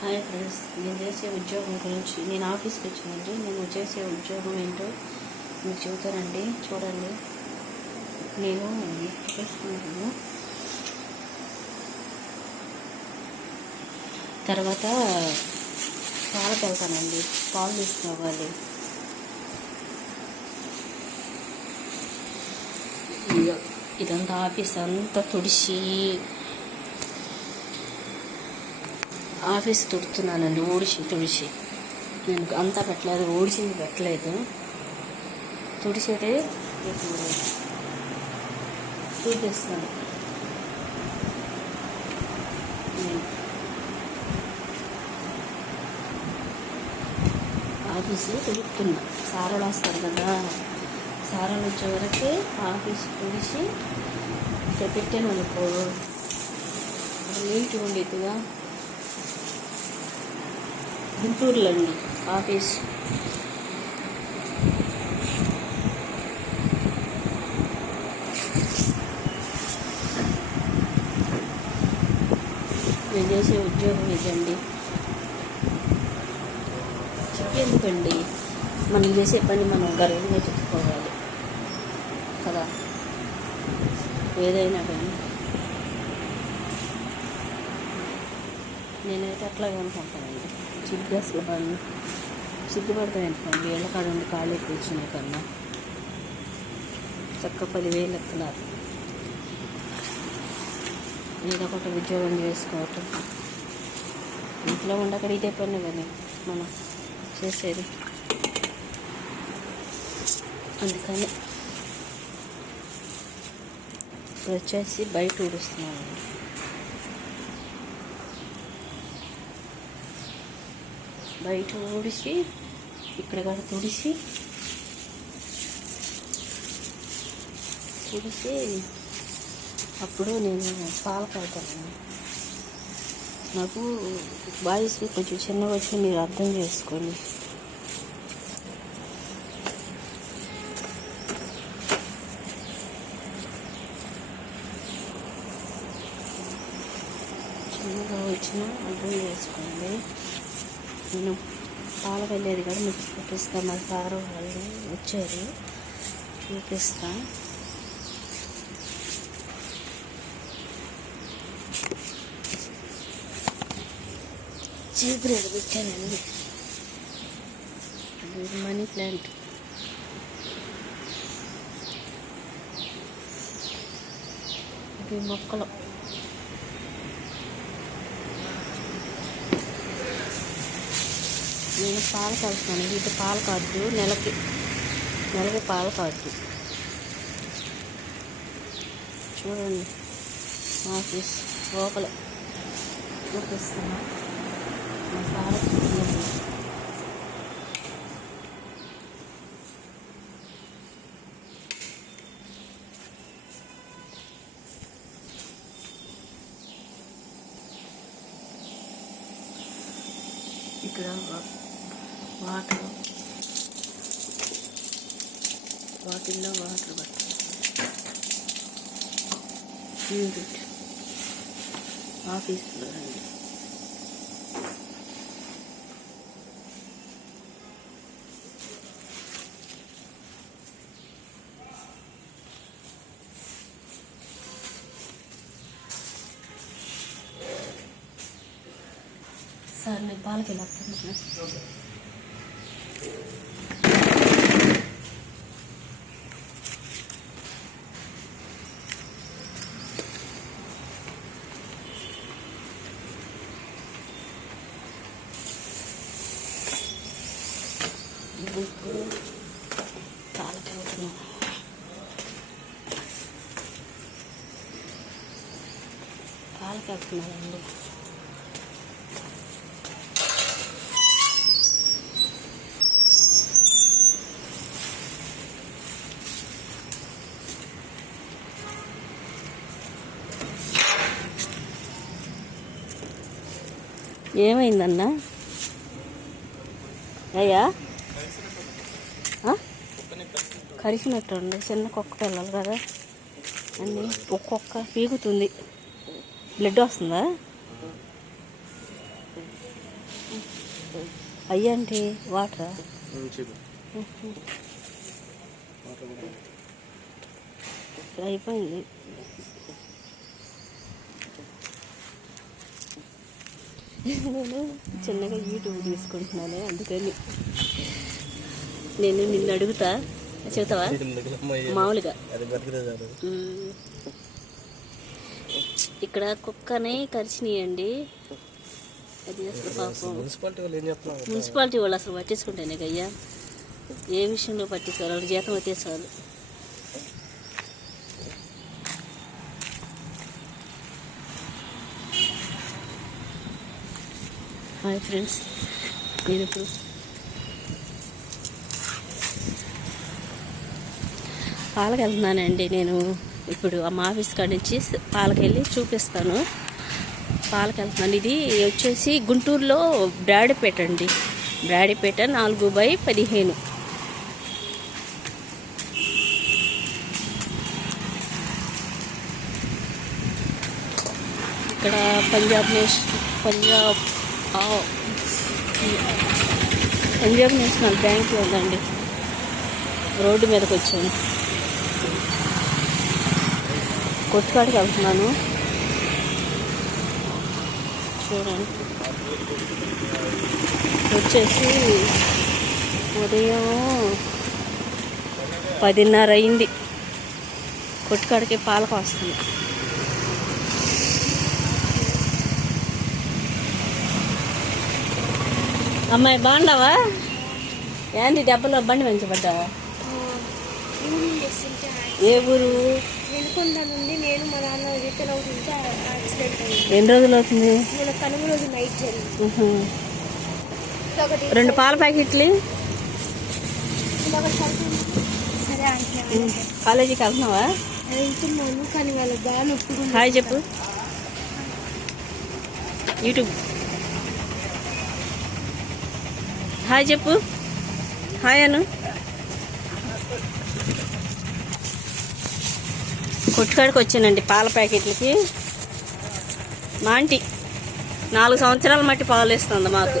Hi friends, నేను చేసే ఉద్యోగం గురించి నేను ఆఫీస్కి వచ్చానండి. నేను చేసే ఉద్యోగం ఏంటో మీకు చెబుతానండి. చూడండి, నేను చేసుకున్నాను. తర్వాత పాలకు వెళ్తానండి, పాలు తీసుకోవాలి. ఇదంతా ఆఫీస్ అంతా తుడిచి ఆఫీస్ తుడుతున్నానండి. తుడిచి నేను అంతా పెట్టలేదు, ఊడిచింది పెట్టలేదు. తుడిచేదే చూపిస్తున్నాను. ఆఫీసులో తుడుపుతున్నా. సారాలు వస్తారు కదా, సారాలు వచ్చే వరకు ఆఫీస్ తుడిచి పెట్టాను అనుకో, నీట్గా ఉండేట్టుగా. గుంటూరులో అండి ఆఫీస్. నేను చేసే ఉద్యోగం ఇదండి. చెప్పేందుకండి, మనం చేసే పని మనం గర్వంగా చెప్పుకోవాలి కదా, ఏదైనా కానీ. నేనైతే అట్లాగే అనుకుంటానండి. సిగ్గు అసలు పని సిగ్గుపడతాను అనుకోండి. ఏళ్ళ కాడ ఉండి ఖాళీ కూర్చునే కన్నా చక్క 10,000 ఎత్తున్నారు. ఏదో ఒకటి ఉద్యోగం చేసుకోవటం, ఇంట్లో ఉండక్కడ ఇదే పని కానీ మనం చేసేది. అందుకని వచ్చేసి బయట ఊడుస్తున్నాను. బయట ఊడిచి ఇక్కడ కూడా తుడిచి అప్పుడు నేను పాలకు వెళ్తాను. నాకు వాయిస్ కొంచెం చిన్నగా వచ్చి మీరు అర్థం చేసుకోండి. చిన్నగా వచ్చినా అర్థం చేసుకోండి. నేను పాలకు వెళ్ళేది కూడా మీకు చూపిస్తాను. మా సారు వాళ్ళు వచ్చారు, చూపిస్తా. చీపురేడు పెట్టానండి. ఇది మనీ ప్లాంట్. ఇవి మొక్కలు. నేను పాలు కలుపుతాను. ఇది పాలు కాదు, నెలకి పాలు కాదు. చూడండి, ఆఫీస్ లోపల చూపిస్తున్నా. మా సార్ ఇక్కడ వాటిల్లో వాటర్ పట్టాలి. ఆఫీస్లో రండి. సార్, నేను పాలకి వెళ్ళాను. ఇప్పుడు పాలకి వెళ్తున్నాం. పాలకి వెళ్తున్నానండి. ఏమైందన్నా? అయ్యా, కరిచినట్టుండి. చిన్న కుక్క పిల్లలు కదా అన్నీ. ఒక్కొక్క పీగుతుంది. బ్లడ్ వస్తుందా? అయ్యండి వాటరా అయిపోయింది. నేను చిన్నగా యూట్యూబ్ తీసుకుంటున్నాను, అందుకని నేను నిన్ను అడుగుతా, చెబుతావా? మామూలుగా ఇక్కడ కుక్కని కరిచినాయండి. అది అసలు పాపం మున్సిపాలిటీ వాళ్ళు అసలు పట్టించుకుంటేనే అయ్యా, ఏ విషయంలో పట్టించుకోవాలి, వాళ్ళకి జీతం అయితే చాలు. హాయ్ ఫ్రెండ్స్, నేను ఇప్పుడు పాలకి వెళ్తున్నానండి. నేను ఇప్పుడు మా ఆఫీస్ కాడ నుంచి పాలకి వెళ్ళి చూపిస్తాను. పాలకి వెళ్తున్నాను. ఇది వచ్చేసి గుంటూరులో బ్రాడీపేట అండి. బ్రాడీపేట 4/15. ఇక్కడ పంజాబ్ నేషనల్ బ్యాంక్ ఉందండి. రోడ్డు మీదకి వచ్చాను, కొట్టుకాడికి వెళ్తున్నాను. చూడండి, వచ్చేసి ఉదయం 10:30 అయింది. కొట్టుకాడికి పాలకు వస్తుంది. అమ్మాయి బాగుండవా? ఏంటి దెబ్బలో బండి మంచిపడ్డావా? ఏ ఊరు? నేను మా నాన్న రిటర్న్ అవుతుంటే యాక్సిడెంట్ అయింది. ఎన్ని రోజులు అవుతుంది? మన కనుమ రోజు నైట్ జరిగింది. 2 పాల ప్యాకెట్లు. సరే అంటే కాలేజీకి వెళ్తున్నావా? వెళ్తున్నాను, కానీ వాళ్ళ బాగా నొప్పి. హాయ్ చెప్పు యూట్యూబ్. హాయ్ చెప్పు. హాయ్ అను. కొట్టుకాడికి వచ్చానండి పాల ప్యాకెట్లకి. మా ఆంటీ 4 సంవత్సరాల మట్టి పాలు ఇస్తుంది మాకు.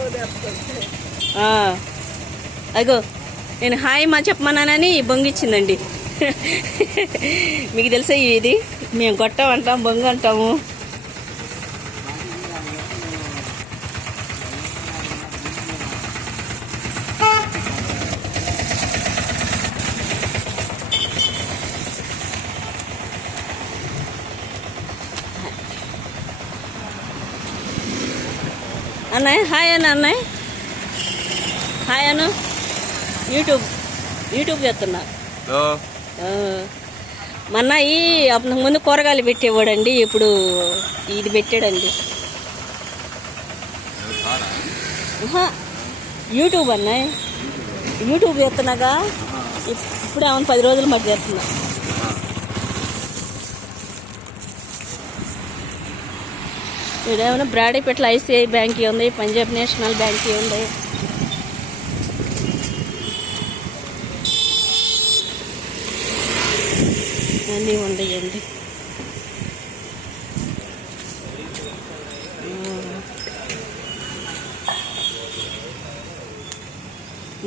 అగో నేను హాయ్ మా చెప్పమన్నానని బొంగిచ్చిందండి. మీకు తెలుసా ఇది? మేము గొట్టం అంటాం, బొంగు అంటాము. అన్నయ్య హాయ్ అన్న. అన్నయ్య హాయ్ అను. యూట్యూబ్ చేస్తున్నా. మా అన్నయ్య అప్పుడు ముందు కూరగాయలు పెట్టేవాడండి, ఇప్పుడు ఇది పెట్టాడండి. యూట్యూబ్ అన్నయ్య, యూట్యూబ్ చేస్తున్నాగా. ఇప్పుడు ఏమన్నా 10 రోజుల మధ్య చేస్తున్నా. ఇదేమన్నా బ్రాడీపేటలో ఐసిఐ బ్యాంక్ ఉంది, పంజాబ్ నేషనల్ బ్యాంక్ ఉంది. అన్నీ ఉన్నాయండి.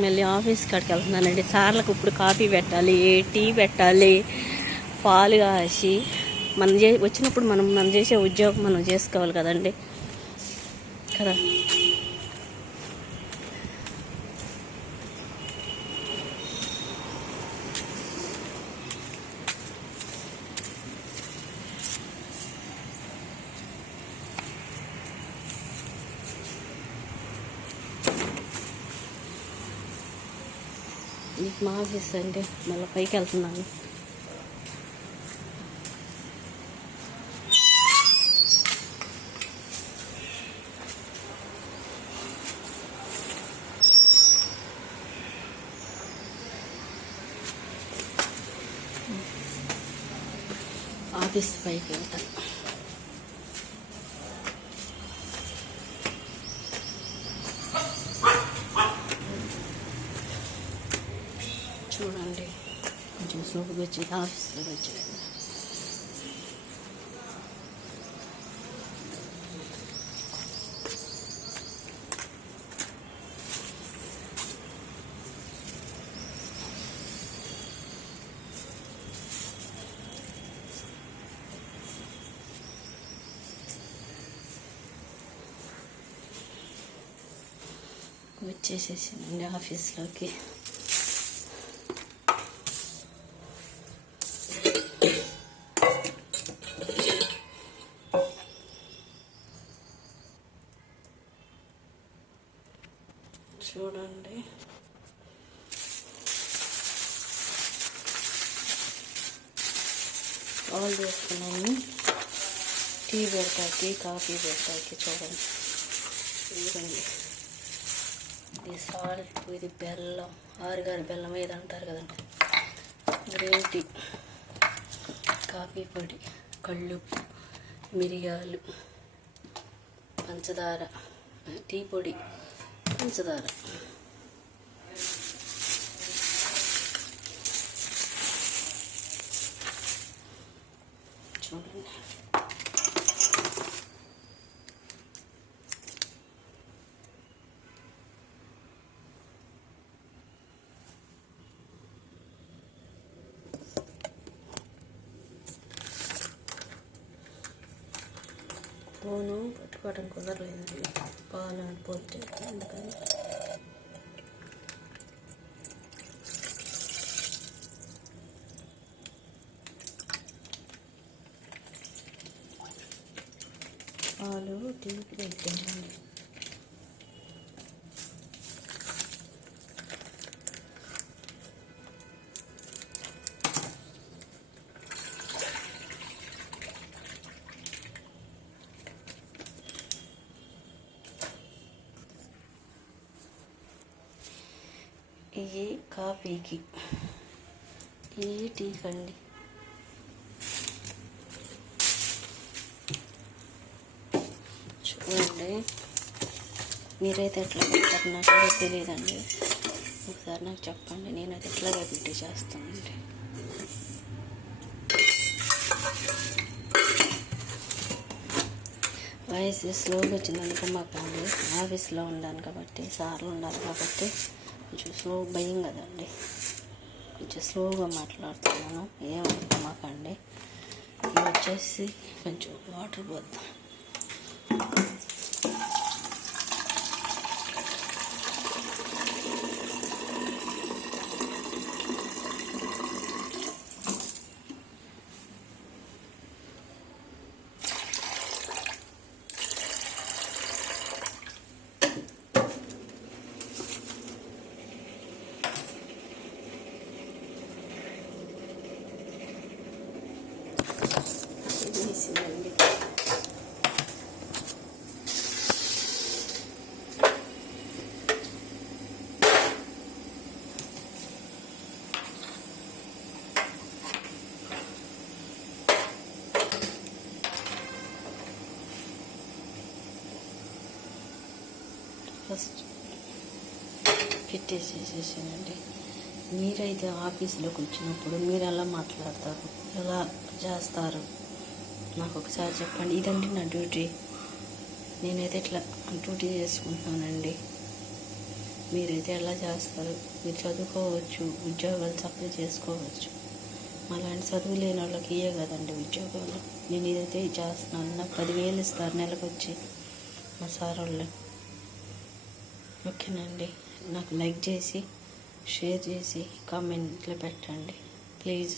మళ్ళీ ఆఫీస్ కాడికి వెళ్తున్నానండి. సార్లకు ఇప్పుడు కాఫీ పెట్టాలి, టీ పెట్టాలి, పాలు కాసి మనం వచ్చినప్పుడు మనం చేసే ఉద్యోగం మనం చేసుకోవాలి కదండి కదా. ఇది మా ఆఫీస్ అండి. మళ్ళీ పైకి వెళ్తున్నాను. ఆఫీస్ పైకి వెళ్తాను. చూడండి, కొంచెం స్లోగా వచ్చి ఆఫీస్లో వచ్చాడు. వచ్చేసేసానండి ఆఫీస్లోకి. చూడండి ఆల్ చేసుకున్నాను. టీ పెడతాకి, కాఫీ పెడతాకి. చూడండి ఇదిగండి, ఇది సాల్ట్, ఇది బెల్లం, ఆరుగారి బెల్లం ఏది అంటారు కదండి, గ్రీన్ టీ, కాఫీ పొడి, కళ్ళుప్పు, మిరియాలు, పంచదార, టీ పొడి, పంచదార. చూడండి ఫోను పట్టుకోవడం కుదరలేదు, పాలు పోతే అందుకని. పాలు టీకి పెట్టానండి. ఇవి కాఫీకి, ఇవి టీకి అండి. చూడండి, మీరైతే ఎట్లా పెడతారు నాకు కూడా తెలియదండి. ఒకసారి నాకు చెప్పండి, నేనైతే ఎట్లాగా పెట్టి చేస్తానండి. వాయిస్ స్లోగా వచ్చిందనుకో మాకండి, ఆఫీస్లో ఉండాను కాబట్టి, సార్లు ఉండాలి కాబట్టి కొంచెం స్లో, భయం కదండి, కొంచెం స్లోగా మాట్లాడుతున్నాను, ఏమనుకోమాకండి. ఇవి వచ్చేసి కొంచెం వాటర్ పోద్దాం. వేసిందండి. ఫస్ట్ పెట్టేసేసేసానండి. మీరైతే ఆఫీస్లోకి వచ్చినప్పుడు మీరు ఎలా మాట్లాడతారు, ఎలా చేస్తారు, నాకు ఒకసారి చెప్పండి. ఇదండి నా డ్యూటీ, నేనైతే ఇట్లా డ్యూటీ చేసుకుంటున్నానండి. మీరైతే ఎలా చేస్తారు? మీరు చదువుకోవచ్చు, ఉద్యోగాలు సప్లై చేసుకోవచ్చు. అలాంటి చదువు లేని వాళ్ళకి ఇవే కదండి ఉద్యోగాలు. నేను ఇదైతే చేస్తున్నాను. నాకు 10,000 ఇస్తారు నెలకు వచ్చి మా సార్ వాళ్ళు. ఓకేనండి, నాకు లైక్ చేసి, షేర్ చేసి, కామెంట్లో పెట్టండి ప్లీజ్.